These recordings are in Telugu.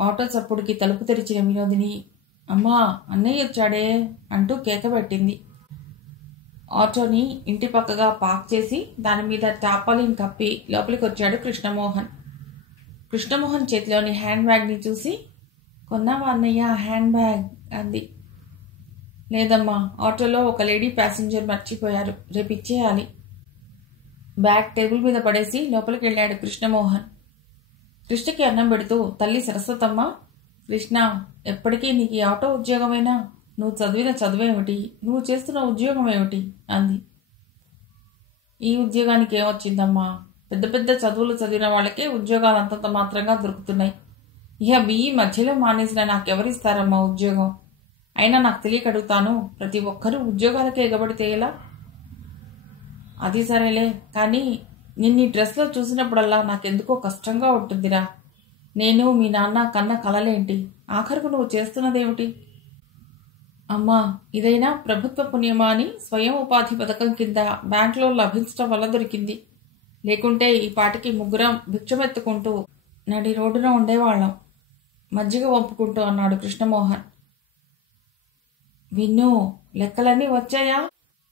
ఆటో చప్పుడుకి తలుపు తెరిచిన వినోదిని అమ్మా అన్నయ్య వచ్చాడే అంటూ కేక పెట్టింది. ఆటోని ఇంటి పక్కగా పార్క్ చేసి దాని మీద టాపాలిన్ కప్పి లోపలికి వచ్చాడు కృష్ణమోహన్. కృష్ణమోహన్ చేతిలోని హ్యాండ్ బ్యాగ్ని చూసి కొన్నావా అన్నయ్య హ్యాండ్ బ్యాగ్ అంది. లేదమ్మా, ఆటోలో ఒక లేడీ ప్యాసింజర్ మర్చిపోయారు, రేపు ఇచ్చేయాలి. బ్యాగ్ టేబుల్ మీద పడేసి లోపలికి వెళ్ళాడు కృష్ణమోహన్. కృష్ణకి అన్నం పెడుతూ తల్లి సరస్వతమ్మ, కృష్ణ ఎప్పటికీ నీకు ఈ ఆటో ఉద్యోగమేనా? నువ్వు చదివిన చదువేమిటి? నువ్వు చేస్తున్న ఉద్యోగం ఏమిటి అంది. ఈ ఉద్యోగానికి ఏమొచ్చిందమ్మా, పెద్ద పెద్ద చదువులు చదివిన వాళ్ళకే ఉద్యోగాలు అంతంత మాత్రంగా దొరుకుతున్నాయి. ఇక బియ్యి మధ్యలో మానేసిన నాకెవరిస్తారమ్మా ఉద్యోగం? అయినా నాకు తెలియక అడుగుతాను, ప్రతి ఒక్కరూ ఉద్యోగాలకే ఎగబడితే ఎలా? అది సరేలే, కానీ నిన్ను ఈ డ్రెస్లో చూసినప్పుడల్లా నాకెందుకో కష్టంగా ఉంటుందిరా. నేను మీ నాన్న కన్న కలలేంటి, ఆఖరుకు నువ్వు చేస్తున్నదేమిటి? అమ్మా, ఇదైనా ప్రభుత్వ పుణ్యమా అని స్వయం ఉపాధి పథకం కింద బ్యాంకులో లభించడం వల్ల దొరికింది. లేకుంటే ఈ పాటికి ముగ్గురం భిక్షమెత్తుకుంటూ నడి రోడ్డున ఉండేవాళ్ళం, మజ్జిగ వంపుకుంటూ అన్నాడు కృష్ణమోహన్. విన్ను, లెక్కలన్నీ వచ్చాయా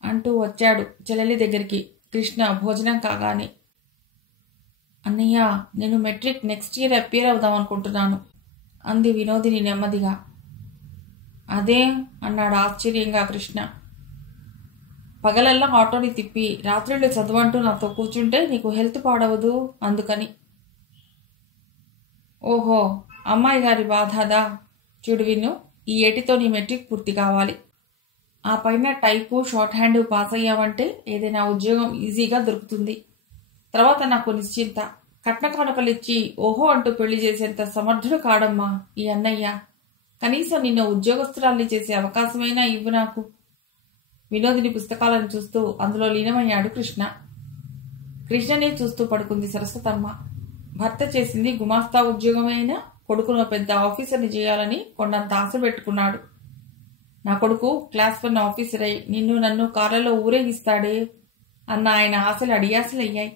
అంటూ వచ్చాడు చెల్లెలి దగ్గరికి కృష్ణ భోజనం కాగానే. అన్నయ్య, నేను మెట్రిక్ నెక్స్ట్ ఇయర్ అపియర్ అవుదాం అనుకుంటున్నాను అంది వినోదిని నెమ్మదిగా. అదేం అన్నాడు ఆశ్చర్యంగా కృష్ణ. పగలల్లా ఆటోని తిప్పి రాత్రిళ్ళు చదవంటూ నాతో కూర్చుంటే నీకు హెల్త్ పాడవదు, అందుకని. ఓహో, అమ్మాయి గారి బాధదా? చూడు విన్ను, ఈ ఏటితో నీ మెట్రిక్ పూర్తి కావాలి. ఆ పైన టైపు షార్ట్ హ్యాండ్ పాస్ అయ్యావంటే ఏదైనా ఉద్యోగం ఈజీగా దొరుకుతుంది. తర్వాత నాకు నిశ్చింత. కట్న కానుకలిచ్చి ఓహో అంటూ పెళ్లి చేసేంత సమర్థుడు కాడమ్మా ఈ అన్నయ్య. కనీసం నిన్ను ఉద్యోగస్తురాల్ని చేసే అవకాశమైనా ఇవ్వు నాకు. వినోదిని పుస్తకాలను చూస్తూ అందులో లీనమయ్యాడు కృష్ణ. కృష్ణనే చూస్తూ పడుకుంది సరస్వతమ్మ. భర్త చేసింది గుమాస్తా ఉద్యోగమైనా కొడుకును పెద్ద ఆఫీసర్ని చేయాలని కొండంత ఆశ పెట్టుకున్నాడు. నా కొడుకు క్లాస్ 1 ఆఫీసర్ అయి నిన్ను నన్ను కార్లలో ఊరేగిస్తాడే అన్న ఆయన ఆశలు అడియాసలయ్యాయి.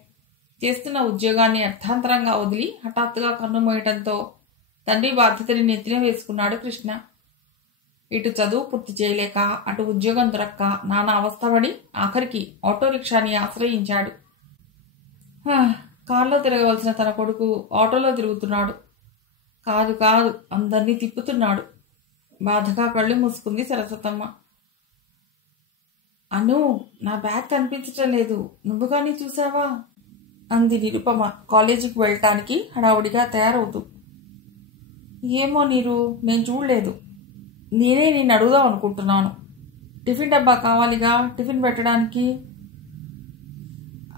చేస్తున్న ఉద్యోగాన్ని అర్థాంతరంగా వదిలి హఠాత్తుగా కన్నుమోయటంతో తండ్రి బాధ్యతని నెత్తిన వేసుకున్నాడు కృష్ణ. ఇటు చదువు పూర్తి చేయలేక అటు ఉద్యోగం దొరక్క నానా అవస్థపడి ఆఖరికి ఆటో రిక్షాని ఆశ్రయించాడు. కార్లో తిరగవలసిన తన కొడుకు ఆటోలో తిరుగుతున్నాడు. కాదు కాదు, అందరినీ తిప్పుతున్నాడు. బాధగా కళ్ళు మూసుకుంది సరస్వతమ్మ. అను, నా బ్యాగ్ కనిపించటం లేదు, నువ్వు కానీ చూసావా అంది నిరుపమ కాలేజీకి వెళ్ళటానికి హడావుడిగా తయారవుతూ. ఏమో నీరు, నేను చూడలేదు. నేనే నిన్ను అడుగుదాం అనుకుంటున్నాను. టిఫిన్ డబ్బా కావాలిగా టిఫిన్ పెట్టడానికి.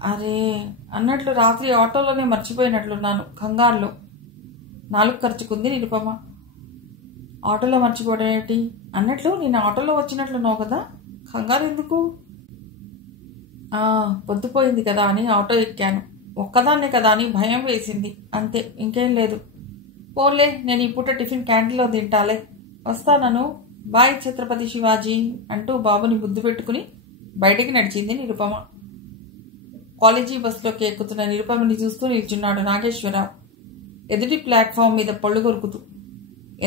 అరే, అన్నట్లు రాత్రి ఆటోలోనే మర్చిపోయినట్లున్నాను కంగారులో. నాలుగు ఖర్చుకుంది నిరుపమ. ఆటోలో మర్చిపోవడం ఏమిటి? అన్నట్లు నేను ఆటోలో వచ్చినట్లున్నావు కదా, కంగారు ఎందుకు? పొద్దుపోయింది కదా అని ఆటో ఎక్కాను. ఒక్కదాన్నే కదా అని భయం వేసింది, అంతే, ఇంకేం లేదు. పోలే, నేను ఈ పూట టిఫిన్ క్యాంటీన్లో తింటాలే. వస్తానను. బాయ్ ఛత్రపతి శివాజీ అంటూ బాబుని ముద్దు పెట్టుకుని బయటికి నడిచింది నిరుపమ. కాలేజీ బస్సులోకి ఎక్కుతున్న నిరుపమని చూస్తూ నిల్చున్నాడు నాగేశ్వరరావు. ఎదుటి ప్లాట్ఫామ్ మీద పళ్ళు కొరుకుతూ.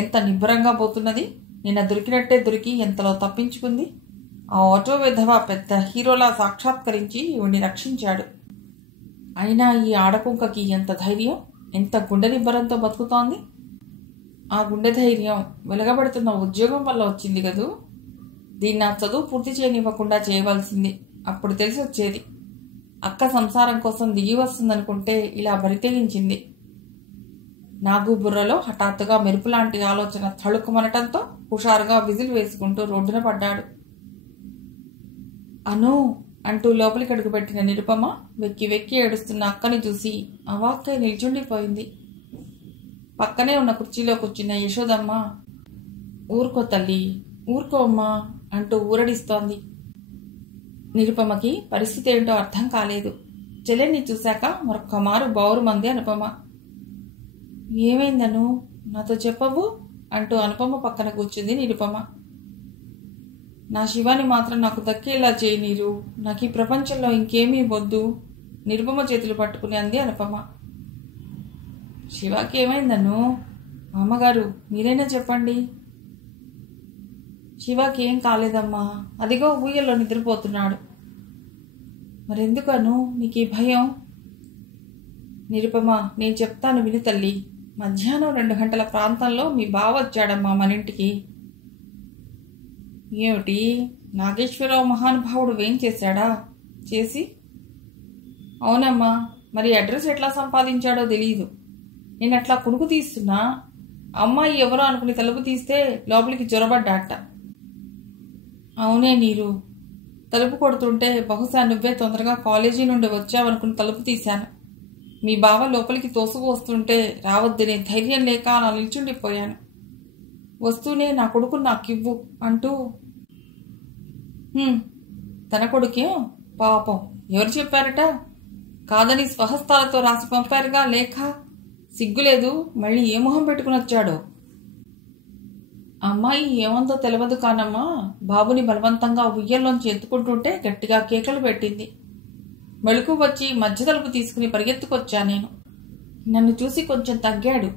ఎంత నిబ్బరంగా పోతున్నది! నిన్న దొరికినట్టే దొరికి ఎంతలో తప్పించుకుంది. ఆ ఆటో విధవ పెద్ద హీరోలా సాక్షాత్కరించి ఈవిడ్ని రక్షించాడు. అయినా ఈ ఆడకుంకకి ఎంత ధైర్యం, ఎంత గుండె నిబ్బరంతో బతుకుతోంది. ఆ గుండె ధైర్యం వెలగబడుతున్న ఉద్యోగం వల్ల వచ్చింది కదూ. దీన్ని నా చదువు పూర్తి చేయనివ్వకుండా చేయవలసింది, అప్పుడు తెలిసి వచ్చేది. అక్క సంసారం కోసం దిగి వస్తుందనుకుంటే ఇలా బరితెగించింది. నాగు బుర్రలో హఠాత్తుగా మెరుపులాంటి ఆలోచన తళుక్కుమనటంతో హుషారుగా విజిల్ వేసుకుంటూ రోడ్డున పడ్డాడు. అను అంటూ లోపలికి అడుగుపెట్టిన నిరుపమ వెక్కి వెక్కి ఏడుస్తున్న అక్కని చూసి అవాక్కై నిల్చుండిపోయింది. పక్కనే ఉన్న కుర్చీలో కూర్చున్న యశోదమ్మ, ఊరుకో తల్లి, ఊరుకో అమ్మా అంటూ ఊరడిస్తోంది. నిరుపమకి పరిస్థితి ఏంటో అర్థం కాలేదు. చెల్లెన్ని చూశాక మరొక్క మారు బౌరుమంది అనుపమ. ఏమైందను, నాతో చెప్పవు అంటూ అనుపమ పక్కన కూర్చుంది నిరుపమ. నా శివాని మాత్రం నాకు దక్కేలా చేయి నీరు, నాకు ఈ ప్రపంచంలో ఇంకేమీ వద్దు నిరుపమ చేతులు పట్టుకుని అంది అనుపమ. శివాకి ఏమైందను? అమ్మగారు మీరైనా చెప్పండి. శివకి ఏం కాలేదమ్మా, అదిగో ఊయల్లో నిద్రపోతున్నాడు. మరెందుకను నీకు ఈ భయం? నిరుపమ, నేను చెప్తాను విని తల్లి. మధ్యాహ్నం 2 గంటల ప్రాంతంలో మీ బావ వచ్చాడమ్మా మన ఇంటికి. ఏమిటి, నాగేశ్వరరావు మహానుభావుడు వేం చేశాడా? చేసి? అవునమ్మా, మరి అడ్రస్ ఎట్లా సంపాదించాడో తెలియదు. నేను అట్లా కునుకు తీస్తున్నా, అమ్మాయి ఎవరో అనుకుని తలుపు తీస్తే లోపలికి జొరబడ్డాట. అవునే నీరు, తలుపు కొడుతుంటే బహుశా నువ్వే తొందరగా కాలేజీ నుండి వచ్చావనుకుని తలుపు తీశాను. మీ బావ లోపలికి తోసుకువస్తుంటే రావద్దని ధైర్యం లేక అలా నిల్చుండిపోయాను. వస్తూనే నా కొడుకు నాకివ్వు అంటూ. తన కొడుకేం పాపం, ఎవరు చెప్పారట? కాదని స్వహస్తాలతో రాసి పంపారుగా లేఖ. సిగ్గులేదు, మళ్ళీ ఏ మొహం పెట్టుకుని వచ్చాడో. అమ్మాయి ఏమందో తెలియదు కానమ్మా, బాబుని బలవంతంగా ఉయ్యల్లోంచి ఎత్తుకుంటుంటే గట్టిగా కేకలు పెట్టింది. మెళుకు వచ్చి మధ్య తలుపు తీసుకుని పరిగెత్తుకొచ్చా నేను. నన్ను చూసి కొంచెం తగ్గాడు.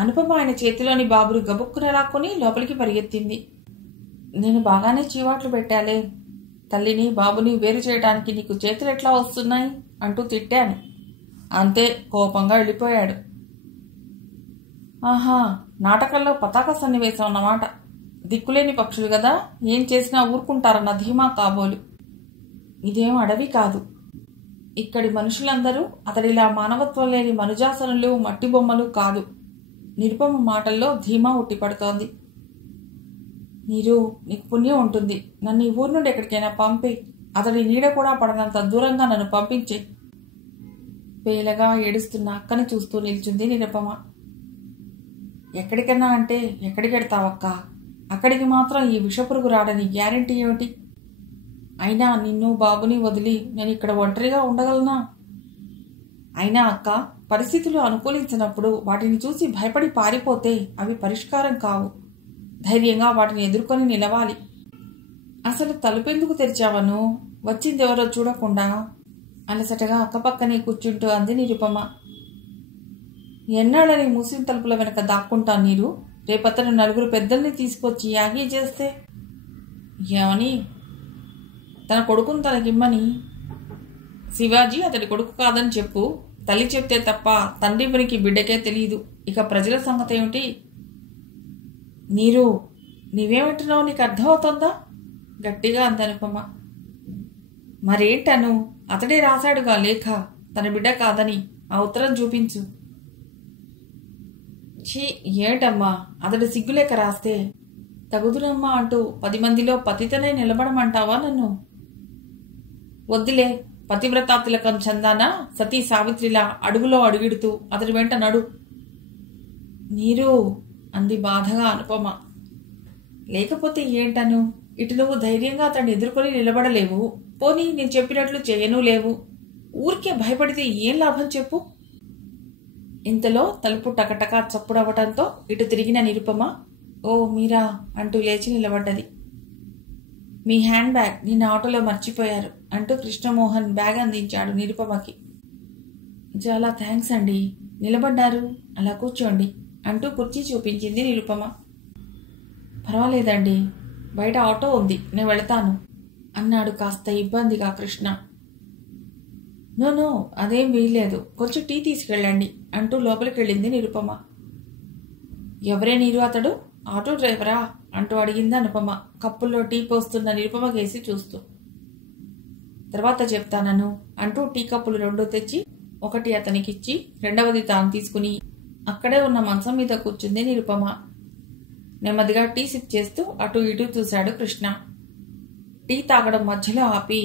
అనుపమ ఆయన చేతిలోని బాబుని గబుక్కున రాక్కుని లోపలికి పరిగెత్తింది. నేను బాగానే చీవాట్లు పెట్టాలే. తల్లిని బాబుని వేరు చేయడానికి నీకు చేతులు ఎట్లా వస్తున్నాయి అంటూ తిట్టాను. అంతే, కోపంగా వెళ్ళిపోయాడు. ఆహా, నాటకంలో పతాక సన్నివేశం అన్నమాట. దిక్కులేని పక్షులు కదా, ఏం చేసినా ఊరుకుంటారన్న ధీమా కాబోలు. ఇదేం అడవి కాదు. ఇక్కడి మనుషులందరూ అతడిలా మానవత్వం లేని మనుజాసనులు, మట్టి బొమ్మలు కాదు. నిరుపమ మాటల్లో ధీమా ఉట్టిపడుతోంది. నీరు, నీకు పుణ్యం ఉంటుంది. నన్ను ఈ ఊరు నుండి ఎక్కడికైనా పంపి, అతడి నీడ కూడా పడనంత దూరంగా నన్ను పంపించే. పేలగా ఏడుస్తున్న అక్కని చూస్తూ నిల్చుంది నిరుపమ. ఎక్కడికన్నా అంటే ఎక్కడికి వెడతావక్క? అక్కడికి మాత్రం ఈ విషపురుగు రాడని గ్యారెంటీ ఏమిటి? అయినా నిన్ను బాబుని వదిలి నేను ఇక్కడ ఒంటరిగా ఉండగలనా? అయినా అక్క, పరిస్థితులు అనుకూలించినప్పుడు వాటిని చూసి భయపడి పారిపోతే అవి పరిష్కారం కావు. ధైర్యంగా వాటిని ఎదుర్కొని నిలవాలి. అసలు తలుపెందుకు తెరిచావను? వచ్చిందెవరో చూడకుండా అలసటగా అక్కపక్కనే కూర్చుంటూ అంది నిరుపమ. ఎన్నాళ్ళని మూసిన తలుపుల వెనక దాక్కుంటా నీరు? రేపతను 4 పెద్దల్ని తీసుకొచ్చి యాగీ చేస్తే? ఏమని? తన కొడుకును తనకిమ్మని. శివాజీ అతడి కొడుకు కాదని చెప్పు. తల్లి చెప్తే తప్ప తండ్రి పనికి బిడ్డకే తెలియదు. ఇక ప్రజల సంగతి ఏమిటి? నీరు, నీవేమంటున్నావు? నీకు అర్థమవుతుందా? గట్టిగా అందనుపమ. మరేంటను? అతడే రాశాడుగా లేఖ, తన బిడ్డ కాదని. ఆ ఉత్తరం చూపించు. ఛీ, ఏమిటమ్మా, అతడు సిగ్గులేక రాస్తే తగుదురమ్మా అంటూ 10 మందిలో పతితనే నిలబడమంటావా నన్ను? వద్దులే, పతివ్రతా తిలకం చందాన సతీ సావిత్రిలా అడుగులో అడుగిడుతూ అతడి వెంట నడు. నీరు, అంది బాధగా అనుపమ. లేకపోతే ఏంటను? ఇటు నువ్వు ధైర్యంగా అతన్ని ఎదుర్కొని నిలబడలేవు. పోనీ నేను చెప్పినట్లు చేయను లేవు. ఊరికే భయపడితే ఏం లాభం చెప్పు? ఇంతలో తలుపు టకటకా చప్పుడవటంతో ఇటు తిరిగిన నిరుపమ, ఓ మీరా అంటూ లేచి నిలబడ్డది. మీ హ్యాండ్ బ్యాగ్ నిన్న ఆటోలో మర్చిపోయారు అంటూ కృష్ణమోహన్ బ్యాగ్ అందించాడు నిరుపమకి. చాలా థ్యాంక్స్ అండి. నిలబడ్డారు, అలా కూర్చోండి అంటూ కుర్చీ చూపించింది నిరుపమ. పర్వాలేదండి, బయట ఆటో ఉంది, నేను వెళతాను అన్నాడు కాస్త ఇబ్బందిగా కృష్ణ. నో, అదేం వీల్లేదు, కొంచెం టీ తీసుకెళ్ళండి అంటూ లోపలికి వెళ్ళింది నిరుపమ. ఎవరే నీరు? అతడు ఆటో డ్రైవరా అంటూ అడిగింది అనుపమ, కప్పుల్లో టీ పోస్తున్న నిరుపమ కేసి చూస్తూ. తర్వాత చెప్తానను అంటూ టీ కప్పులు 2 తెచ్చి ఒకటి అతనికిచ్చి 2వది తాను తీసుకుని అక్కడే ఉన్న మంచం మీద కూర్చుంది నిరుపమ. నెమ్మదిగా టీ సిప్ చేస్తూ అటు ఇటు చూశాడు కృష్ణ. టీ తాగడం మధ్యలో ఆపి,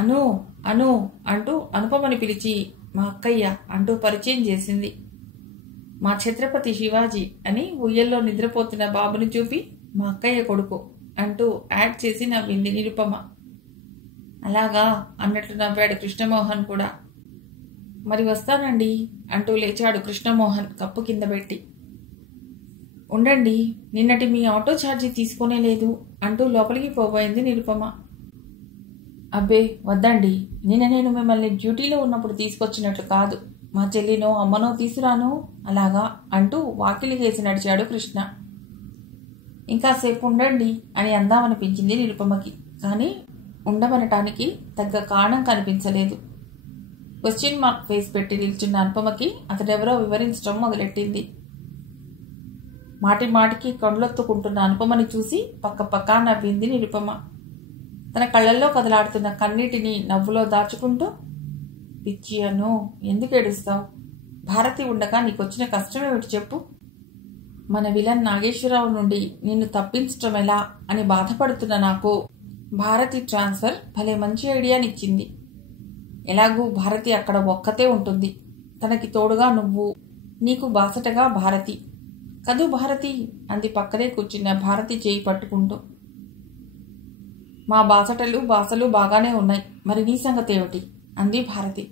అను అను అంటూ అనుపమని పిలిచి మా అక్కయ్య అంటూ పరిచయం చేసింది. మా ఛత్రపతి శివాజీ అని ఉయ్యల్లో నిద్రపోతున్న బాబుని చూపి మా అక్కయ్య కొడుకు అంటూ యాడ్ చేసి నవ్వింది నిరుపమ. అలాగా అన్నట్లు నవ్వాడు కృష్ణమోహన్ కూడా. మరి వస్తానండి అంటూ లేచాడు కృష్ణమోహన్ కప్పు కింద పెట్టి. ఉండండి, నిన్నటి మీ ఆటో ఛార్జీ తీసుకునే లేదు అంటూ లోపలికి పోబోయింది నిరుపమ. అబ్బే వద్దండి, నిన్న నేను మిమ్మల్ని డ్యూటీలో ఉన్నప్పుడు తీసుకొచ్చినట్లు కాదు. మా చెల్లినో అమ్మనో తీసురాను అలాగా అంటూ వాకిలికేసి నడిచాడు కృష్ణ. ఇంకాసేపు ఉండండి అని అందామనిపించింది నిరుపమకి. కానీ ఉండమనటానికి తగ్గ కారణం కనిపించలేదు. క్వశ్చన్ మార్క్ ఫేస్ పెట్టి నిల్చున్న అనుపమకి అతడెవరో వివరించడం మొదలెట్టింది. మాటి మాటికి కండ్లొత్తుకుంటున్న అనుపమని చూసి పక్క నవ్వింది నిరుపమ. తన కళ్ళల్లో కదలాడుతున్న కన్నీటిని నవ్వులో దాచుకుంటూ, పిచ్చి అను, ఎందుకు ఏడుస్తావు? భారతి ఉండగా నీకొచ్చిన కష్టమేమిటి చెప్పు? మన విలన్ నాగేశ్వరరావు నుండి నిన్ను తప్పించటం ఎలా అని బాధపడుతున్న నాకు భారతి ట్రాన్స్ఫర్ భలే మంచి ఐడియానిచ్చింది. ఎలాగూ భారతి అక్కడ ఒక్కతే ఉంటుంది. తనకి తోడుగా నువ్వు, నీకు బాసటగా భారతి. కదూ భారతి అంది పక్కనే కూర్చున్న భారతి చేయి పట్టుకుంటూ. మా బాసలు బాగానే ఉన్నాయి, మరి నీ సంగతి ఏమిటి అంది భారతి.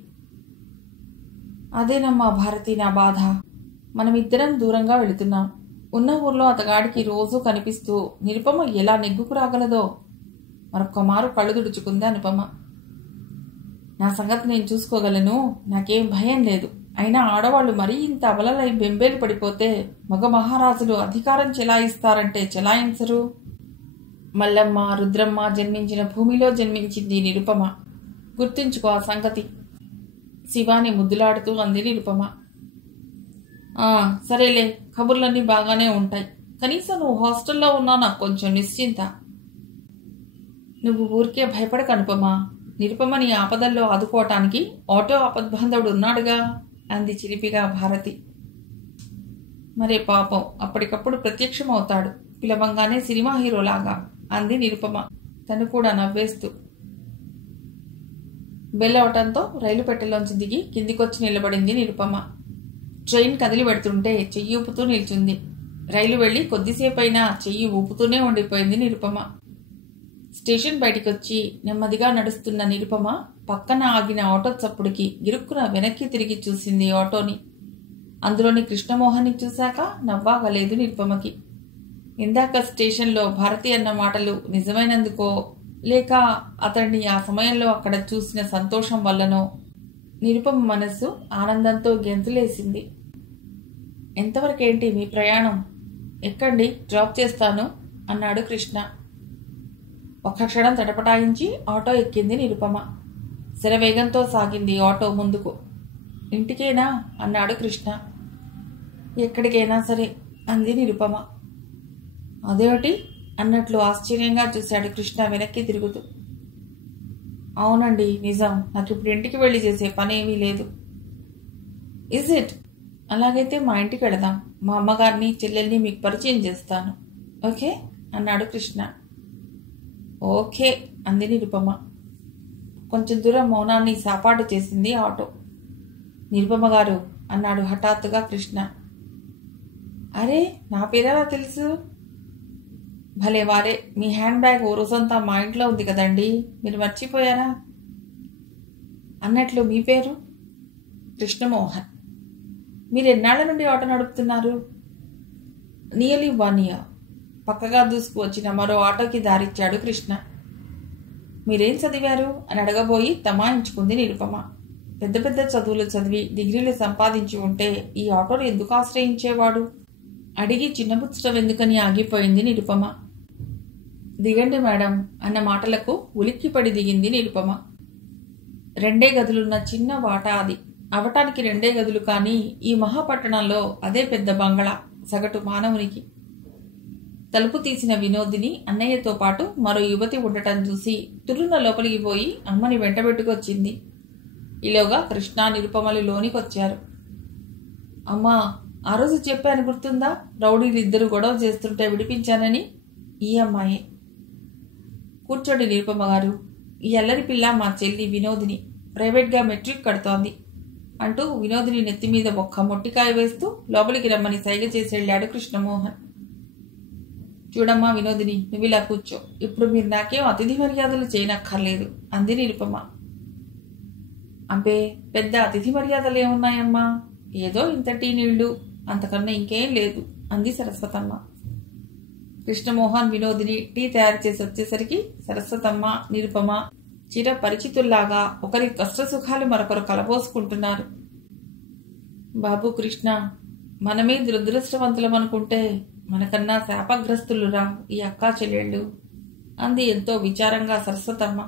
అదేనమ్మా భారతి నా బాధ. మనమిద్దరం దూరంగా వెళుతున్నాం. ఉన్న ఊర్లో అతగాడికి రోజూ కనిపిస్తూ నిరుపమ ఎలా నెగ్గుకు రాగలదో. మరొక్క మారు కళ్ళు తుడుచుకుంది అనుపమ. నా సంగతి నేను చూసుకోగలను, నాకేం భయం లేదు. అయినా ఆడవాళ్లు మరీ ఇంత అబలలై బెంబేలు పడిపోతే మగ మహారాజులు అధికారం చెలాయిస్తారంటే చెలాయించరు. మల్లమ్మ, రుద్రమ్మ జన్మించిన భూమిలో జన్మించింది నిరుపమ. గుర్తుంచుకో ఆ సంగతి. శివాని ముద్దులాడుతూ అంది నిరుపమ. సరేలే, కబుర్లన్నీ బాగానే ఉంటాయి. కనీసం నువ్వు హాస్టల్లో ఉన్నా నాకు కొంచెం నిశ్చింత. నువ్వు ఊరికే భయపడక అనుపమా. నిరుపమని ఆపదల్లో ఆదుకోవటానికి ఆటో ఆపద్బాంధవుడు ఉన్నాడుగా అంది చిలిపిగా భారతి. మరే పాపం, అప్పటికప్పుడు ప్రత్యక్షమవుతాడు, పిలవంగానే సినిమా హీరోలాగా అంది నిరుపమ తను కూడా నవ్వేస్తూ. బెల్ అవటంతో రైలు పెట్టెలోంచి దిగి కిందికొచ్చి నిలబడింది నిరుపమ. ట్రైన్ కదిలి పెడుతుంటే చెయ్యి ఊపుతూ నిల్చుంది. రైలు వెళ్లి కొద్దిసేపైనా చెయ్యి ఊపుతూనే ఉండిపోయింది నిరుపమ. స్టేషన్ బయటికొచ్చి నెమ్మదిగా నడుస్తున్న నిరుపమ పక్కన ఆగిన ఆటో చప్పుడికి గిరుక్కున వెనక్కి తిరిగి చూసింది ఆటోని. అందులోని కృష్ణమోహన్ని చూశాక నవ్వాగలేదు నిరుపమకి. ఇందాక స్టేషన్లో భారతి అన్న మాటలు నిజమైనందుకో, లేక అతడిని ఆ సమయంలో అక్కడ చూసిన సంతోషం వల్లనో నిరుపమ మనస్సు ఆనందంతో గెంతులేసింది. ఎంతవరకేంటి మీ ప్రయాణం? ఎక్కండి, డ్రాప్ చేస్తాను అన్నాడు కృష్ణ. ఒక్క క్షణం తటపటాయించి ఆటో ఎక్కింది నిరుపమ. శరవేగంతో సాగింది ఆటో ముందుకు. ఇంటికేనా అన్నాడు కృష్ణ. ఎక్కడికైనా సరే అంది నిరుపమ. అదేమిటి అన్నట్లు ఆశ్చర్యంగా చూశాడు కృష్ణ వెనక్కి తిరుగుతూ. అవునండి, నిజం. నాకు ఇప్పుడు ఇంటికి వెళ్ళి చేసే పనేమీ లేదు. Is it? అలాగైతే మా ఇంటికి వెళదాం. మా అమ్మగారిని చెల్లెల్ని మీకు పరిచయం చేస్తాను. ఓకే అన్నాడు కృష్ణ. ఓకే అంది నిరుపమ. కొంచెం దూరం మౌనాన్ని సాపాటు చేసింది ఆటో. నిరుపమ గారు అన్నాడు హఠాత్తుగా కృష్ణ. అరే, నా పేరెలా తెలుసు? భలే వారే, మీ హ్యాండ్ బ్యాగ్ ఓ రోజంతా మా ఇంట్లో ఉంది కదండి, మీరు మర్చిపోయారా? అన్నట్లు మీ పేరు? కృష్ణమోహన్. మీరు ఎన్నాళ్ల నుండి ఆటో నడుపుతున్నారు? Nearly 1 year. పక్కగా దూసుకువచ్చిన మరో ఆటోకి దారిచ్చాడు కృష్ణ. మీరేం చదివారు అని అడగబోయి తమాయించుకుంది నిరుపమ. పెద్ద పెద్ద చదువులు చదివి డిగ్రీలు సంపాదించి ఉంటే ఈ ఆటోను ఎందుకు ఆశ్రయించేవాడు? అడిగి చిన్నబుచ్చడం ఎందుకని ఆగిపోయింది నిరుపమ. దిగండి మేడం అన్న మాటలకు ఉలిక్కిపడి దిగింది నిరుపమ. 2 గదులున్న చిన్న వాటా అది. అవటానికి 2 గదులు, కానీ ఈ మహాపట్టణంలో అదే పెద్ద బంగళా సగటు మానవునికి. తలుపు తీసిన వినోదిని అన్నయ్యతో పాటు మరో యువతి ఉండటం చూసి తుర్రున లోపలికి పోయి అమ్మని వెంటబెట్టుకొచ్చింది. ఈలోగా కృష్ణ, నిరుపమలు లోనికొచ్చారు. అమ్మా, ఆ రోజు చెప్పాను గుర్తుందా? రౌడీలిద్దరూ గొడవ చేస్తుంటే విడిపించానని. ఈ అమ్మాయే. కూర్చోండి నిరుపమ గారు. ఈ అల్లరి పిల్ల మా చెల్లి వినోదిని. ప్రైవేట్గా మెట్రిక్ కడుతోంది అంటూ వినోదిని నెత్తిమీద ఒక్క మొట్టికాయ వేస్తూ లోపలికి రమ్మని సైగ చేసి వెళ్ళాడు కృష్ణమోహన్. చూడమ్మా వినోదిని, నువ్వు ఇలా కూర్చో. ఇప్పుడు మీరు నాకేం అతిథి మర్యాదలు చేయనక్కర్లేదు అంది నిరుపమ. అబ్బే, పెద్ద అతిథి మర్యాదలు ఏమున్నాయమ్మా? ఏదో ఇంత టీ నీళ్లు, అంతకన్నా ఇంకేం లేదు అంది సరస్వతమ్మ. కృష్ణమోహన్ వినోదిని టీ తయారు చేసి వచ్చేసరికి సరస్వతమ్మ, నిరుపమ చిర పరిచితుల్లాగా ఒకరి కష్ట సుఖాలు మరొకరు కలబోసుకుంటున్నారు. బాబు కృష్ణ, మనమే దురదృష్టవంతులం అనుకుంటే మనకన్నా శాపగ్రస్తులురా ఈ అక్కా చెల్లెళ్ళు అంది ఎంతో విచారంగా సరస్వతమ్మ.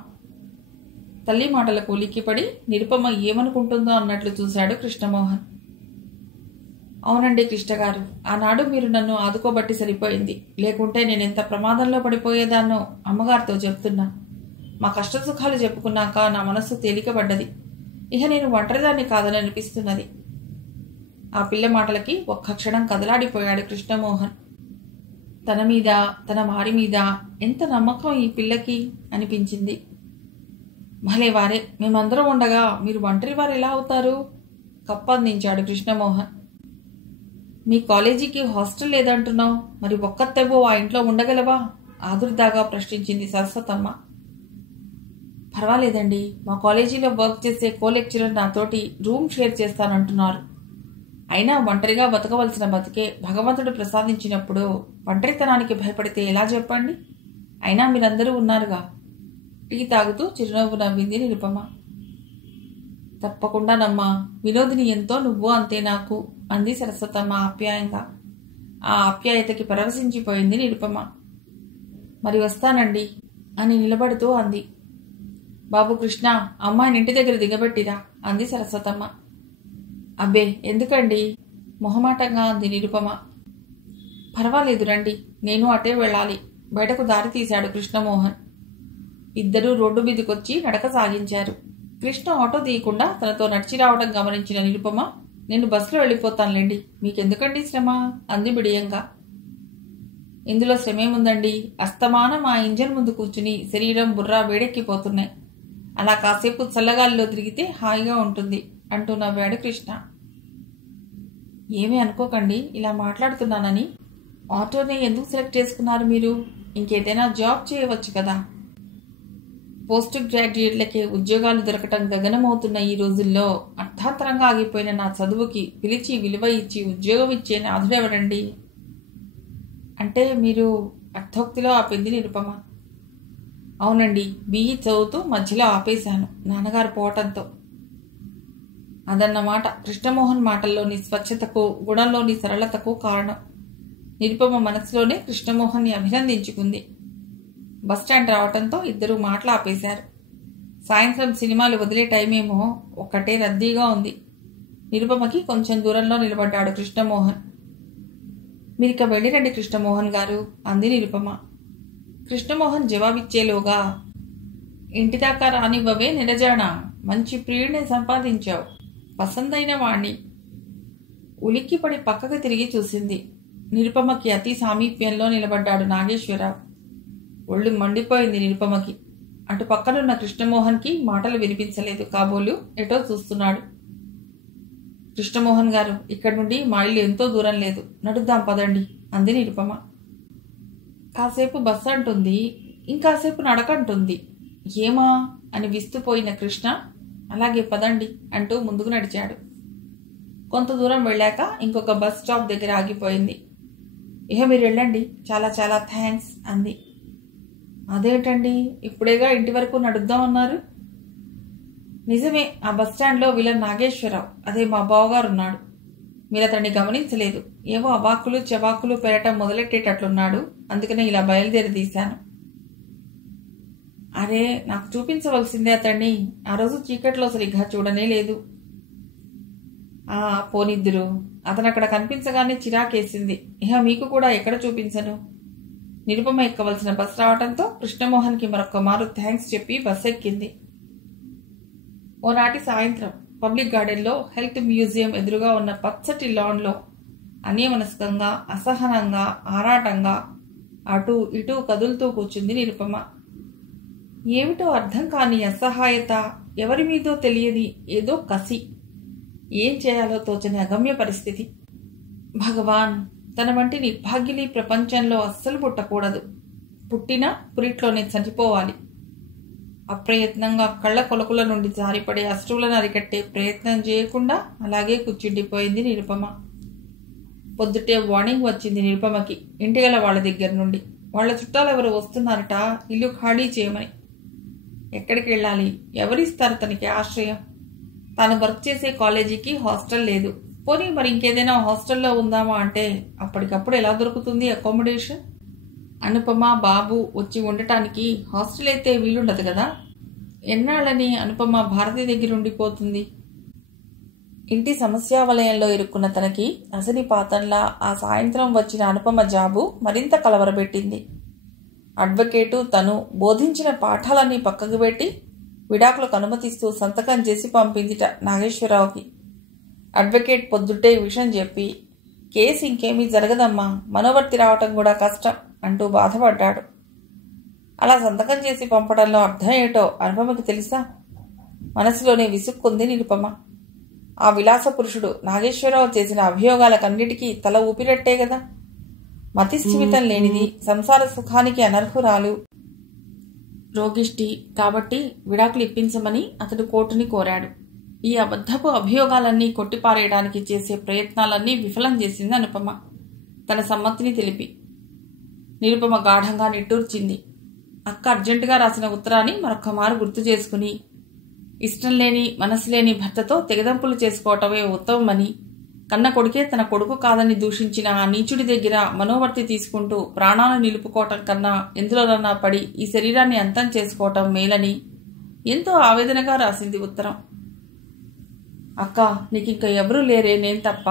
తల్లి మాటలకు ఉలిక్కిపడి నిరుపమ ఏమనుకుంటుందో అన్నట్లు చూశాడు కృష్ణమోహన్. అవునండి కృష్ణగారు, ఆనాడు మీరు నన్ను ఆదుకోబట్టి సరిపోయింది. లేకుంటే నేనెంత ప్రమాదంలో పడిపోయేదాన్నో అమ్మగారితో చెప్తున్నా. మా కష్టసుఖాలు చెప్పుకున్నాక నా మనస్సు తేలికబడ్డది. ఇక నేను ఒంటరిదాన్ని కాదని అనిపిస్తున్నది. ఆ పిల్ల మాటలకి ఒక్క క్షణం కదలాడిపోయాడు కృష్ణమోహన్. తన మీద, తన వారి మీద ఎంత నమ్మకం ఈ పిల్లకి అనిపించింది. భలే వారే, మేమందరం ఉండగా మీరు ఒంటరి వారు ఎలా అవుతారు? కప్పందించాడు కృష్ణమోహన్. మీ కాలేజీకి హాస్టల్ లేదంటున్నావు, మరి ఒక్కత్తేవో ఆ ఇంట్లో ఉండగలవా? ఆదుర్దాగా ప్రశ్నించింది సరస్వతమ్మ. పర్వాలేదండి, మా కాలేజీలో వర్క్ చేసే కో లెక్చరర్ నాతోటి రూమ్ షేర్ చేస్తానంటున్నారు. అయినా ఒంటరిగా బతకవలసిన బతికే భగవంతుడు ప్రసాదించినప్పుడు ఒంటరితనానికి భయపడితే ఎలా చెప్పండి? అయినా మీరందరూ ఉన్నారుగా. టీ తాగుతూ చిరునవ్వు నవ్వింది నిరుపమ. తప్పకుండానమ్మా, వినోదిని ఎంతో, నువ్వు అంతే నాకు అంది సరస్వతమ్మ ఆప్యాయంగా. ఆ ఆప్యాయతకి పరవశించిపోయింది నిరుపమ. మరి వస్తానండి అని నిలబడుతూ అంది. బాబు కృష్ణ, అమ్మాయిని ఇంటి దగ్గర దిగబెట్టిరా అంది సరస్వతమ్మ. అబ్బే ఎందుకండి మొహమాటంగా అంది నిరుపమ. పర్వాలేదు రండి, నేను అటే వెళ్ళాలి బయటకు దారి తీశాడు కృష్ణమోహన్. ఇద్దరూ రోడ్డు మీదకొచ్చి నడక సాగించారు. కృష్ణ ఆటో తీయకుండా తనతో నడిచి రావడం గమనించిన నిరుపమ, నేను బస్సులో వెళ్ళిపోతానులేండి, మీకెందుకండి శ్రమ అంది బిడియంగా. ఇందులో శ్రమేముందండి, అస్తమానం ఆ ఇంజన్ ముందు కూర్చుని శరీరం బుర్రా వేడెక్కిపోతున్నాయి. అలా కాసేపు చల్లగాలిలో తిరిగితే హాయిగా ఉంటుంది అంటూ నవ్వాడు కృష్ణ. ఏమీ అనుకోకండి ఇలా మాట్లాడుతున్నానని. ఆటోనే ఎందుకు సెలెక్ట్ చేసుకున్నారు మీరు? ఇంకేదైనా జాబ్ చేయవచ్చు కదా. పోస్ట్ గ్రాడ్యుయేట్లకే ఉద్యోగాలు దొరకటం గగనమవుతున్న ఈ రోజుల్లో అర్థాంతరంగా ఆగిపోయిన నా చదువుకి పిలిచి విలువ ఇచ్చి ఉద్యోగం ఇచ్చే నాథుడెవరండి? అంటే మీరు అర్థోక్తిలో ఆపింది నిరుపమ. అవునండి, బిఈ చదువుతూ మధ్యలో ఆపేశాను నాన్నగారు పోవటంతో. అదన్నమాట కృష్ణమోహన్ మాటల్లోని స్వచ్ఛతకు, గుణంలోని సరళతకు కారణం. నిరుపమ మనసులోనే కృష్ణమోహన్ని అభినందించుకుంది. బస్టాండ్ రావటంతో ఇద్దరూ మాటలు ఆపేశారు. సాయంత్రం సినిమాలు వదిలే టైమేమో, ఒక్కటే రద్దీగా ఉంది. నిరుపమకి కొంచెం దూరంలో నిలబడ్డాడు కృష్ణమోహన్. మీరిక వెళ్ళిరండి కృష్ణమోహన్ గారు అంది నిరుపమ. కృష్ణమోహన్ జవాబిచ్చేలోగా, ఇంటిదాకా రానివ్వవే నిరజానా, మంచి ప్రియుడిని సంపాదించావు, పసందైన వాణ్ణి. ఉలిక్కిపడి పక్కకు తిరిగి చూసింది. నిరుపమకి అతి సామీప్యంలో నిలబడ్డాడు నాగేశ్వరరావు. ఒళ్ళు మండిపోయింది నిరుపమకి. అటు పక్కనున్న కృష్ణమోహన్కి మాటలు వినిపించలేదు కాబోలు ఎటో చూస్తున్నాడు. కృష్ణమోహన్ గారు, ఇక్కడి నుండి మా ఇల్లు ఎంతో దూరం లేదు, నడుద్దాం పదండి అంది నిరుపమ. కాసేపు బస్సు అంటుంది, ఇంకాసేపు నడకంటుంది. ఏమా అని విస్తుపోయిన కృష్ణ, అలాగే పదండి అంటూ ముందుకు నడిచాడు. కొంత దూరం వెళ్ళాక ఇంకొక బస్ స్టాప్ దగ్గర ఆగిపోయింది. ఇహ మీరు వెళ్ళండి, చాలా చాలా థ్యాంక్స్ అంది. అదేంటండి, ఇప్పుడేగా ఇంటి వరకు నడుద్దామన్నారు? నిజమే, ఆ బస్టాండ్లో విలన్ నాగేశ్వరరావు, అదే మా బావగారున్నాడు. మీరు అతన్ని గమనించలేదు. ఏవో అవాకులు చవాకులు పెరటం మొదలెట్టేటట్లున్నాడు. అందుకనే ఇలా బయలుదేరదీశాను. అరే, నాకు చూపించవలసిందే అతన్ని. ఆ రోజు చీకట్లో సరిగ్గా చూడనే లేదు. పోనిద్దురు, అతను అక్కడ కనిపించగానే చిరాకేసింది. ఇహ మీకు కూడా ఎక్కడ చూపించను. నిరుపమ ఎక్కవలసిన బస్ రావడంతో కృష్ణమోహన్కి మరొక్క మారు థ్యాంక్స్ చెప్పి బస్ ఎక్కింది. ఓనాటి సాయంత్రం పబ్లిక్ గార్డెన్లో హెల్త్ మ్యూజియం ఎదురుగా ఉన్న పచ్చటి లాన్లో అన్యమనస్కంగా, అసహనంగా, ఆరాటంగా అటూ ఇటూ కదులుతూ కూర్చుంది నిరుపమ. ఏమిటో అర్థం కాని అసహాయత, ఎవరి మీదో తెలియని ఏదో కసి, ఏం చేయాలో తోచని అగమ్య పరిస్థితి. భగవాన్, తన వంటి నిర్భాగ్యుని ప్రపంచంలో అస్సలు పుట్టకూడదు. పుట్టినా పురిట్లోనే చనిపోవాలి. అప్రయత్నంగా కళ్ళ కొలకుల నుండి జారిపడే అశ్రువులను అరికట్టే ప్రయత్నం చేయకుండా అలాగే కూర్చుండిపోయింది నిరుపమ. పొద్దుటే వార్నింగ్ వచ్చింది నిరుపమకి ఇంటిగల వాళ్ళ దగ్గర నుండి. వాళ్ళ చుట్టాలెవరు వస్తున్నారట ఇల్లు ఖాళీ చేయమని. ఎక్కడికి వెళ్ళాలి? ఎవరిస్తారు తనకి ఆశ్రయం? తాను వర్క్ చేసే కాలేజీకి హాస్టల్ లేదు. పోనీ మరి ఇంకేదైనా హాస్టల్లో ఉందామా అంటే అప్పటికప్పుడు ఎలా దొరుకుతుంది అకామిడేషన్? అనుపమ బాబు వచ్చి ఉండటానికి హాస్టల్ అయితే వీలుండదు కదా. ఎన్నాళ్ళని అనుపమ భారతి దగ్గర ఉండిపోతుంది? ఇంటి సమస్యావలయంలో ఇరుక్కున్న తనకి అసనిపాతంలా ఆ సాయంత్రం వచ్చిన అనుపమ జాబు మరింత కలవరబెట్టింది. అడ్వకేటు తను బోధించిన పాఠాలన్నీ పక్కకు పెట్టి విడాకులకు అనుమతిస్తూ సంతకం చేసి పంపిందిట నాగేశ్వరరావుకి. అడ్వకేట్ పొద్దుటే ఈ విషయం చెప్పి, కేసు ఇంకేమీ జరగదమ్మా, మనోవర్తి రావటం కూడా కష్టం అంటూ బాధపడ్డాడు. అలా సంతకం చేసి పంపడంలో అర్థం ఏటో అనుపమకి తెలుసా? మనసులోనే విసుక్కుంది నిరుపమ. ఆ విలాస పురుషుడు నాగేశ్వరరావు చేసిన అభియోగాలకన్నిటికీ తల ఊపినట్టే కదా. మతిస్థిమితం లేనిది, సంసార సుఖానికి అనర్హురాలు, రోగిష్టి కాబట్టి విడాకులు ఇప్పించమని అతడు కోర్టుని కోరాడు. ఈ అబద్ధపు అభియోగాలన్నీ కొట్టిపారేయడానికి చేసే ప్రయత్నాలన్నీ విఫలం చేసింది అనుపమ తన సమ్మతిని తెలిపి. నిరుపమ గాఢంగా నిట్టూర్చింది. అక్క అర్జెంటుగా రాసిన ఉత్తరాన్ని మరొక్క మారు గుర్తు చేసుకుని, ఇష్టం లేని మనసు లేని భర్తతో తెగదంపులు చేసుకోవటమే ఉత్తమమని, కన్న కొడుకే తన కొడుకు కాదని దూషించిన ఆ నీచుడి దగ్గర మనోవర్తి తీసుకుంటూ ప్రాణాలను నిలుపుకోవటం కన్నా ఎందులోనన్నా పడి ఈ శరీరాన్ని అంతం చేసుకోవటం మేలని ఎంతో ఆవేదనగా రాసింది ఉత్తరం. అక్క, నీకింక ఎవరూ లేరే, నేను తప్ప.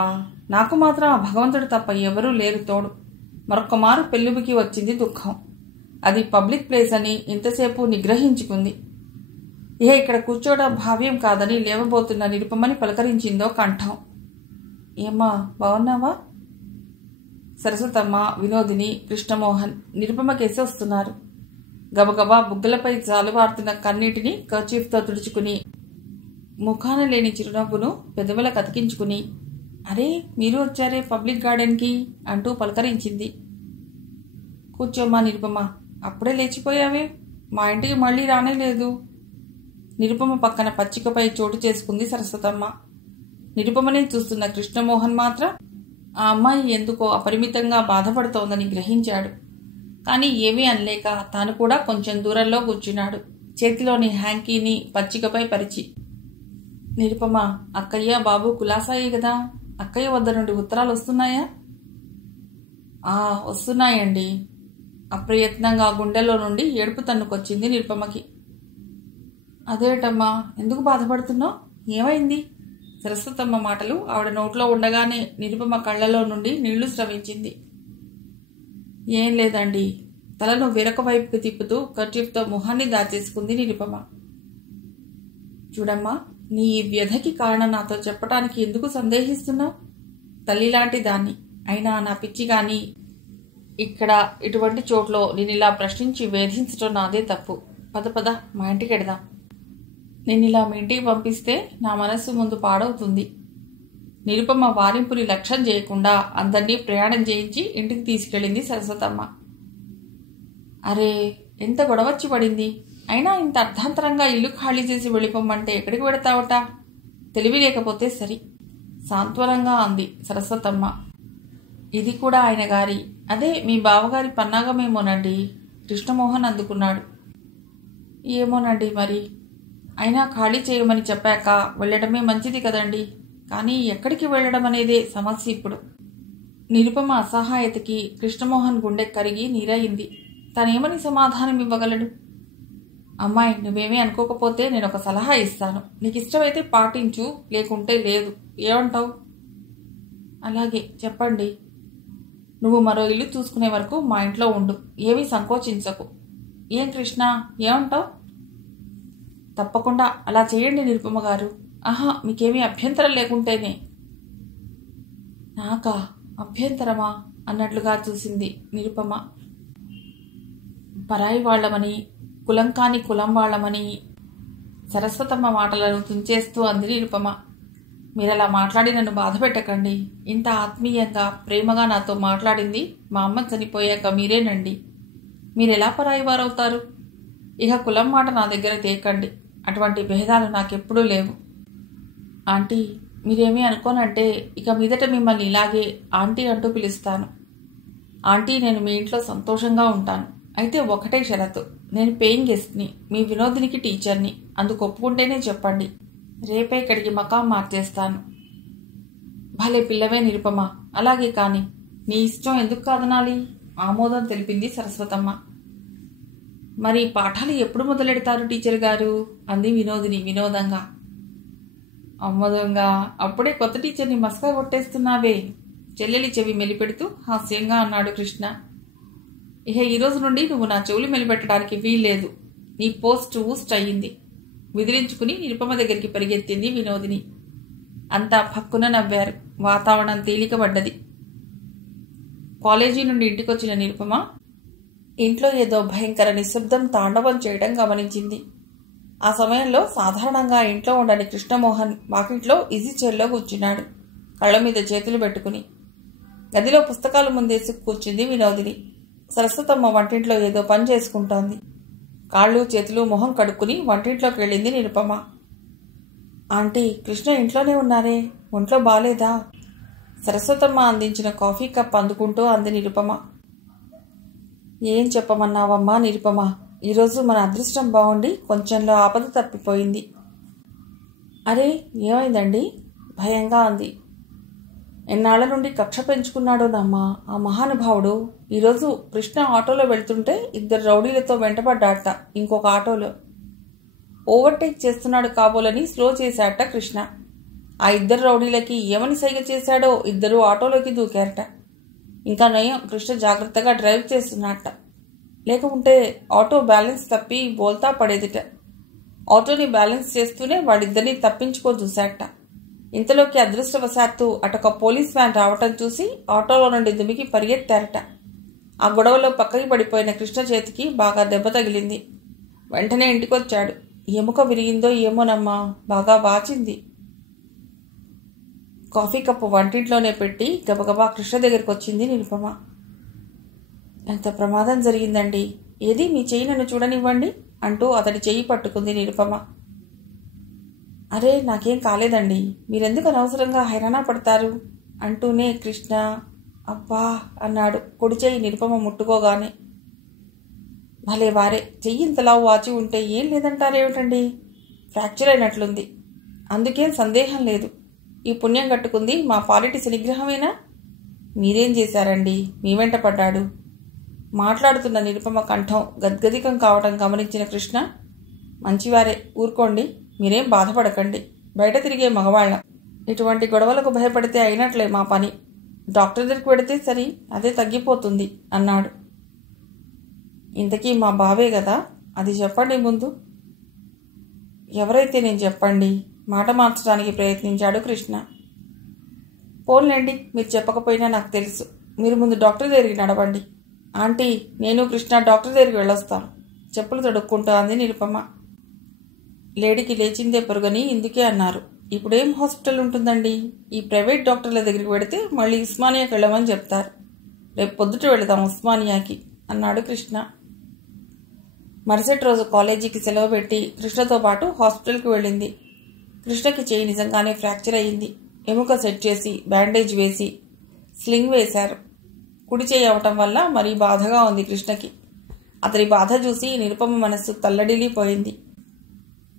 నాకు మాత్రం ఆ భగవంతుడు తప్ప ఎవరూ లేరు తోడు. మరొక్క మారు పెళ్ళుబికి వచ్చింది దుఃఖం. అది పబ్లిక్ ప్లేస్ అని ఇంతసేపు నిగ్రహించుకుంది. ఇక్కడ కూర్చోవడం భావ్యం కాదని లేవబోతున్న నిరుపమని పలకరించిందో కంఠం. ఏమ్మా, బాగున్నావా? సరస్వతమ్మ, వినోదిని, కృష్ణమోహన్ నిరుపమ కేసి వస్తున్నారు. గబగబా బుగ్గలపై జాలువారుతున్న కన్నీటిని కర్చీఫ్తో తుడుచుకుని, ముఖాన లేని చిరునవ్వును పెదవుల కతికించుకుని, అరే మీరు వచ్చారే పబ్లిక్ గార్డెన్కి అంటూ పలకరించింది. కూర్చోమ్మా నిరుపమ, అప్పుడే లేచిపోయావే, మా ఇంటికి మళ్ళీ రానేలేదు. నిరుపమ పక్కన పచ్చికపై చోటు చేసుకుంది సరస్వతమ్మ. నిరుపమనే చూస్తున్న కృష్ణమోహన్ మాత్రం ఆ అమ్మాయి ఎందుకో అపరిమితంగా బాధపడుతోందని గ్రహించాడు. కానీ ఏమీ అనలేక తాను కూడా కొంచెం దూరంలో కూర్చున్నాడు, చేతిలోని హ్యాంకీని పచ్చికపై పరిచి. నిరుపమ, అక్కయ్య బాబు కులాసాయి కదా, అక్కయ్య వద్ద నుండి ఉత్తరాలు వస్తున్నాయా? వస్తున్నాయండి. అప్రయత్నంగా గుండెల్లో నుండి ఏడుపు తన్నుకొచ్చింది నిరుపమకి. అదేటమ్మా, ఎందుకు బాధపడుతున్నావు? ఏమైంది? సరస్వతమ్మ మాటలు ఆవిడ నోట్లో ఉండగానే నిరుపమ కళ్లలో నుండి నీళ్లు స్రవించింది. ఏం లేదండి. తలను వేరొక వైపుకి తిప్పుతూ కర్చీఫ్తో ముఖాన్ని దాచేసుకుంది నిరుపమ. చూడమ్మా, నీ ఈ వ్యధకి కారణం నాతో చెప్పటానికి ఎందుకు సందేహిస్తున్నావు? తల్లిలాంటి దాన్ని అయినా నా పిచ్చి గాని ఇక్కడ ఇటువంటి చోట్లో నేను ఇలా ప్రశ్నించి వేధించటం నాదే తప్పు. పద పద, మా ఇంటికి వెడదాం. నేను ఇలా మీ ఇంటికి పంపిస్తే నా మనస్సు ముందు పాడవుతుంది. నిరుపమ వారింపుని లక్ష్యం చేయకుండా అందరినీ ప్రయాణం చేయించి ఇంటికి తీసుకెళ్ళింది సరస్వతమ్మ. అరే, ఎంత గొడవచ్చి పడింది. అయినా ఇంత అర్ధాంతరంగా ఇల్లు ఖాళీ చేసి వెళ్ళిపోమంటే ఎక్కడికి వెడతావట? తెలివి లేకపోతే సరి, సాంత్వనంగా అంది సరస్వతమ్మ. ఇది కూడా ఆయన గారి, అదే మీ బావగారి పన్నాగమేమోనండి. కృష్ణమోహన్ అందుకున్నాడు. ఏమోనండి మరి. అయినా ఖాళీ చేయమని చెప్పాక వెళ్ళడమే మంచిది కదండి. కానీ ఎక్కడికి వెళ్ళడం అనేదే సమస్య ఇప్పుడు. నిరుపమ అసహాయతకి కృష్ణమోహన్ గుండె కరిగి నీరయింది. తనేమని సమాధానం ఇవ్వగలడు? అమ్మాయి, నువ్వేమీ అనుకోకపోతే నేను ఒక సలహా ఇస్తాను. నీకు ఇష్టమైతే పాటించు, లేకుంటే లేదు. ఏమంటావు? అలాగే, చెప్పండి. నువ్వు మరో ఇల్లు చూసుకునే వరకు మా ఇంట్లో ఉండు. ఏమీ సంకోచించకు. ఏం కృష్ణ, ఏమంటావు? తప్పకుండా అలా చేయండి నిరుపమ గారు. మీకేమీ అభ్యంతరం లేకుంటేనే. నాకా అభ్యంతరమా అన్నట్లుగా చూసింది నిరుపమ. పరాయి వాళ్లమని, కులం కాని కులం వాళ్లమని సరస్వతమ్మ మాటలను తుంచేస్తూ అంది నిరుపమ. మీరలా మాట్లాడి నన్ను బాధ పెట్టకండి. ఇంత ఆత్మీయంగా ప్రేమగా నాతో మాట్లాడింది మా అమ్మ చనిపోయాక మీరేనండి. మీరెలా పరాయి వారవుతారు? ఇక కులం మాట నా దగ్గర తేకండి. అటువంటి భేదాలు నాకెప్పుడూ లేవు. ఆంటీ, మీరేమీ అనుకోనంటే ఇక మీదట మిమ్మల్ని ఇలాగే ఆంటీ అంటూ పిలుస్తాను. ఆంటీ, నేను మీ ఇంట్లో సంతోషంగా ఉంటాను. అయితే ఒకటే షరతు, నేను పేయింగ్ గెస్ట్ని, మీ వినోదినికి టీచర్ని. అందుకు ఒప్పుకుంటేనే చెప్పండి. రేపే ఇక్కడికి మకాం మార్చేస్తాను. భలే పిల్లవే నిరుపమ, అలాగే కాని, నీ ఇష్టం ఎందుకు కాదనాలి? ఆమోదం తెలిపింది సరస్వతమ్మ. మరి పాఠాలు ఎప్పుడు మొదలెడతారు టీచర్ గారు? అంది వినోదిని వినోదంగా. అమ్మదంగా, అప్పుడే కొత్త టీచర్ని మస్కా కొట్టేస్తున్నావే, చెల్లెలి చెవి మెలిపెడుతూ హాస్యంగా అన్నాడు కృష్ణ. ఇహ ఈ రోజు నుండి నువ్వు నా చెవులు మెలిపెట్టడానికి వీల్లేదు. నీ పోస్ట్ ఊస్ట్ అయ్యింది. విదిలించుకుని నిరుపమ దగ్గరికి పరిగెత్తింది వినోదిని. అంతా పక్కున నవ్వారు. వాతావరణం తేలికబడ్డది. కాలేజీ నుండి ఇంటికొచ్చిన నిరుపమ ఇంట్లో ఏదో భయంకర నిశ్శబ్దం తాండవం చేయడం గమనించింది. ఆ సమయంలో సాధారణంగా ఇంట్లో ఉండని కృష్ణమోహన్ వాకిట్లో ఈజీ చైర్లో కూర్చున్నాడు, కళ్ళ మీద చేతులు పెట్టుకుని. గదిలో పుస్తకాలు ముందేసి కూర్చుంది వినోదిని. సరస్వతమ్మ వంటింట్లో ఏదో పని చేసుకుంటోంది. కాళ్ళు చేతులు మొహం కడుక్కుని వంటింట్లోకి వెళ్ళింది నిరుపమ. ఆంటీ, కృష్ణ ఇంట్లోనే ఉన్నారే, ఒంట్లో బాలేదా? సరస్వతమ్మ అందించిన కాఫీ కప్ అందుకుంటూ అంది నిరుపమ. ఏం చెప్పమన్నావమ్మా నిరుపమ, ఈరోజు మన అదృష్టం బాగుండి కొంచెంలో ఆపద తప్పిపోయింది. అరే, ఏమైందండి? భయంగా అంది. ఎన్నాళ్ల నుండి కక్ష పెంచుకున్నాడోనమ్మా ఆ మహానుభావుడు. ఈరోజు కృష్ణ ఆటోలో వెళ్తుంటే 2 రౌడీలతో వెంటబడ్డాట. ఇంకొక ఆటోలో ఓవర్టేక్ చేస్తున్నాడు కాబోలని స్లో చేశాట కృష్ణ. ఆ 2 రౌడీలకి ఏమని సైగ చేశాడో 2 ఆటోలోకి దూకారట. ఇంకా నయం, కృష్ణ జాగ్రత్తగా డ్రైవ్ చేస్తున్నట్ట. లేకుంటే ఆటో బ్యాలెన్స్ తప్పి బోల్తా పడేదిట. ఆటోని బ్యాలెన్స్ చేస్తూనే వాడిద్దరిని తప్పించుకో చూశాట. ఇంతలోకి అదృష్టవశాత్తు అటొక పోలీస్ వ్యాన్ రావటం చూసి ఆటోలో నుండి దుమికి పరిగెత్తారట. ఆ గొడవలో పక్కకి పడిపోయిన కృష్ణ చేతికి బాగా దెబ్బ తగిలింది. వెంటనే ఇంటికొచ్చాడు. ఎముక విరిగిందో ఏమోనమ్మా, బాగా వాచింది. కాఫీ కప్పు వంటింట్లోనే పెట్టి గబగబా కృష్ణ దగ్గరికి వచ్చింది నిరుపమ. ఎంత ప్రమాదం జరిగిందండి, ఏది మీ చెయ్యి నన్ను చూడనివ్వండి అంటూ అతడి చెయ్యి పట్టుకుంది నిరుపమ. అరే, నాకేం కాలేదండి, మీరెందుకు అనవసరంగా హైరాణ పడతారు అంటూనే కృష్ణ అబ్బా అన్నాడు కుడి చెయ్యి నిరుపమ ముట్టుకోగానే. భలే వారే, చెయ్యి ఇంతలా వాచి ఉంటే ఏం లేదంటారేమిటండి? ఫ్రాక్చర్ అయినట్లుంది, అందుకేం సందేహం లేదు. ఈ పుణ్యం కట్టుకుంది మా పాలిటి శనిగ్రహమేనా? మీరేం చేశారండి? మీ వెంట పడ్డాడు. మాట్లాడుతున్న నిరుపమ కంఠం గద్గదికం కావటం గమనించిన కృష్ణ, మంచివారే, ఊరుకోండి, మీరేం బాధపడకండి. బయట తిరిగే మగవాళ్ళం, ఇటువంటి గొడవలకు భయపడితే అయినట్లే మా పని. డాక్టర్ దగ్గరికి పెడితే సరి, అదే తగ్గిపోతుంది అన్నాడు. ఇంతకీ మా బావే కదా, అది చెప్పండి ముందు. ఎవరైతే నేను చెప్పండి, మాట మార్చడానికి ప్రయత్నించాడు కృష్ణ. పోన్లేండి, మీరు చెప్పకపోయినా నాకు తెలుసు. మీరు ముందు డాక్టర్ దగ్గరికి నడవండి. ఆంటీ, నేను కృష్ణ డాక్టర్ దగ్గరికి వెళ్ళొస్తాం, చెప్పులు తొడుక్కుంటూ అంది నిరుపమ. లేడీకి లేచిందే పొరుగని ఇందుకే అన్నారు. ఇప్పుడేం హాస్పిటల్ ఉంటుందండి? ఈ ప్రైవేట్ డాక్టర్ల దగ్గరికి వెడితే మళ్ళీ ఉస్మానియాకి వెళ్ళమని చెప్తారు. రేపు పొద్దుట వెళదాం ఉస్మానియాకి అన్నాడు కృష్ణ. మరుసటి రోజు కాలేజీకి సెలవు పెట్టి కృష్ణతో పాటు హాస్పిటల్కి వెళ్ళింది. కృష్ణకి చెయ్యి నిజంగానే ఫ్రాక్చర్ అయ్యింది. ఎముక సెట్ చేసి బ్యాండేజ్ వేసి స్లింగ్ వేశారు. కుడి చేయి అవటం వల్ల మరీ బాధగా ఉంది కృష్ణకి. అతడి బాధ చూసి నిరుపమ మనస్సు తల్లడిల్లిపోయింది.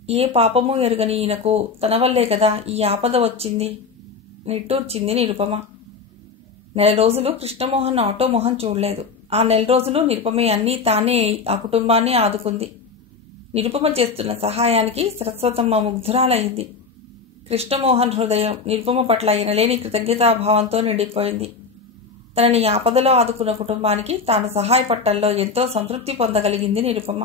ఏ పాపము ఎరుగని ఈయనకు తన వల్లే కదా ఈ ఆపద వచ్చింది, నిట్టూర్చింది నిరుపమ. 1 రోజులు కృష్ణమోహన్ ఆటో మొహం చూడలేదు. ఆ 1 రోజులు నిరుపమే అన్నీ తానే ఆ కుటుంబాన్ని ఆదుకుంది. నిరుపమ చేస్తున్న సహాయానికి సరస్వతమ్మ ముగ్ధురాలైంది. కృష్ణమోహన్ హృదయం నిరుపమ పట్ల ఎనలేని కృతజ్ఞతాభావంతో నిండిపోయింది. తనని ఆపదలో ఆదుకున్న కుటుంబానికి తాను సహాయపట్టంలో ఎంతో సంతృప్తి పొందగలిగింది నిరుపమ.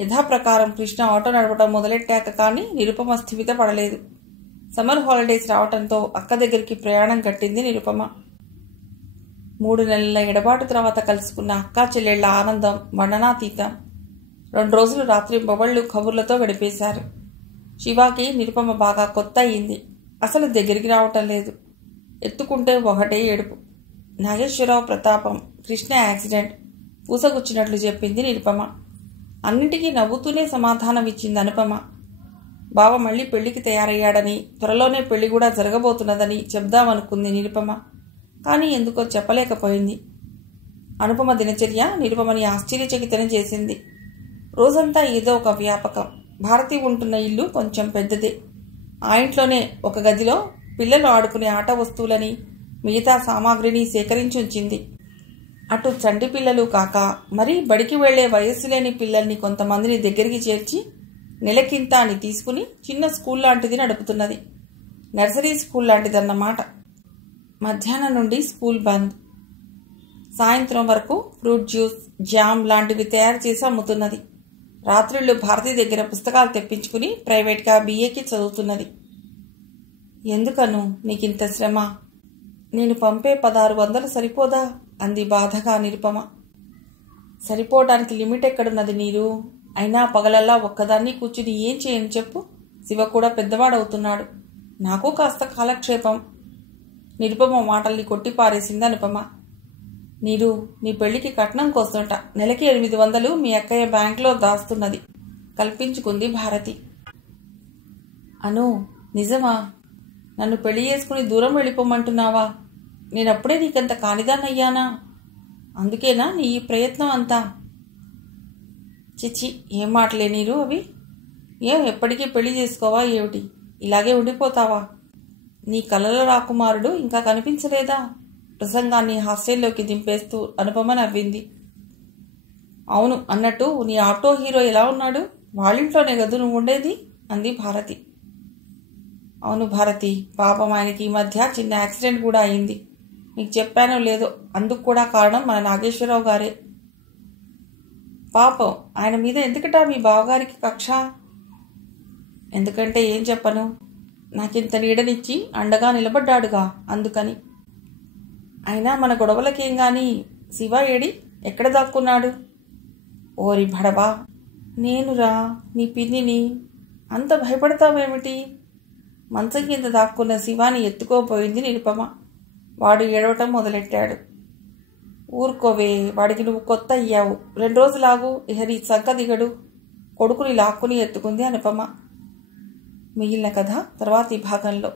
యథాప్రకారం కృష్ణ ఆటో నడపడం మొదలెట్టాక కానీ నిరుపమ స్థిమిత పడలేదు. సమ్మర్ హాలిడేస్ రావడంతో అక్క దగ్గరికి ప్రయాణం కట్టింది నిరుపమ. 3 నెలల ఎడబాటు తర్వాత కలుసుకున్న అక్కా చెల్లెళ్ల ఆనందం వర్ణనాతీతం. 2 రోజులు రాత్రి బొబళ్ళు కబుర్లతో గడిపేశారు. శివాకి నిరుపమ బాగా కొత్త అయింది. అసలు దగ్గరికి రావటం లేదు. ఎత్తుకుంటే ఒకటే ఏడుపు. నాగేశ్వరరావు ప్రతాపం, కృష్ణ యాక్సిడెంట్, పూసగుచ్చినట్లు చెప్పింది నిరుపమ. అన్నింటికీ నవ్వుతూనే సమాధానం ఇచ్చింది అనుపమ. బావ మళ్లీ పెళ్లికి తయారయ్యాడని, త్వరలోనే పెళ్లి కూడా జరగబోతున్నదని చెప్దామనుకుంది నిరుపమ. కానీ ఎందుకో చెప్పలేకపోయింది. అనుపమ దినచర్య నిరుపమని ఆశ్చర్యచకితని చేసింది. రోజంతా ఏదో ఒక వ్యాపకం. భారతి ఉంటున్న ఇల్లు కొంచెం పెద్దదే. ఆ ఇంట్లోనే ఒక గదిలో పిల్లలు ఆడుకునే ఆట వస్తువులని మిగతా సామాగ్రిని సేకరించి ఉంచింది. అటు చంటి పిల్లలు కాక మరీ బడికి వెళ్లే వయస్సు లేని పిల్లల్ని కొంతమందిని దగ్గరికి చేర్చి నెలకింత అని తీసుకుని చిన్న స్కూల్ లాంటిది నడుపుతున్నది. Nursery school లాంటిదన్నమాట. మధ్యాహ్నం నుండి స్కూల్ బంద్. సాయంత్రం వరకు ఫ్రూట్ జ్యూస్, జామ్ లాంటివి తయారు చేసి అమ్ముతున్నది. రాత్రిళ్ళు భారతి దగ్గర పుస్తకాలు తెప్పించుకుని ప్రైవేట్గా BAకి చదువుతున్నది. ఎందుకను నీకింత శ్రమ? నేను పంపే 1600 సరిపోదా? అంది బాధగా నిరుపమ. సరిపోవడానికి లిమిట్ ఎక్కడున్నది నీరు? అయినా పగలల్లా ఒక్కదాన్ని కూర్చుని ఏం చేయను చెప్పు? శివ కూడా పెద్దవాడవుతున్నాడు. నాకు కాస్త కాలక్షేపం. నిరుపమ మాటల్ని కొట్టిపారేసింది అనుపమ. నీరు, నీ పెళ్లికి కట్నం కోస్తుంట నెలకి 800 మీ అక్కయ్య బ్యాంకులో దాస్తున్నది కల్పించుకుంది భారతి. అను, నిజమా? నన్ను పెళ్లి చేసుకుని దూరం వెళ్ళిపోమంటున్నావా? నేనప్పుడే నీకంత కానిదాన్నయ్యానా? అందుకేనా నీ ఈ ప్రయత్నం అంతా? చిచ్చి, ఏం మాటలే నీరు అవి? ఎప్పటికీ పెళ్లి చేసుకోవా ఏమిటి? ఇలాగే ఉండిపోతావా? నీ కలల రాకుమారుడు ఇంకా కనిపించలేదా? ప్రసంగాన్ని హాస్టల్లోకి దింపేస్తూ అనుపమ నవ్వింది. అవును, అన్నట్టు నీ ఆటో హీరో ఎలా ఉన్నాడు? వాళ్ళింట్లోనే గదు నువ్వు ఉండేది అంది భారతి. అవును భారతి, పాపం ఆయనకి ఈ మధ్య చిన్న యాక్సిడెంట్ కూడా అయింది. నీకు చెప్పానో లేదో, అందుకు కూడా కారణం మన నాగేశ్వరరావు గారే. పాపం, ఆయన మీద ఎందుకటా మీ బావగారికి కక్ష? ఎందుకంటే ఏం చెప్పను, నాకింత నీడనిచ్చి అండగా నిలబడ్డాడుగా, అందుకని. అయినా మన గొడవలకేం గాని శివ ఏడి? ఎక్కడ దాక్కున్నాడు? ఓరి భడవా, నేనురా నీ పిన్నిని. అంత భయపడతావేమిటి? మంచం కింద దాక్కున్న శివాని ఎత్తుకోపోయింది నిరుపమ. వాడు ఏడవటం మొదలెట్టాడు. ఊరుకోవే, వాడికి నువ్వు కొత్త అయ్యావు. 2 రోజులాగు, ఇహ నీ సంక దిగడు. కొడుకుని లాక్కుని ఎత్తుకుంది అనుపమ. మిగిలిన కథ తర్వాతి భాగంలో.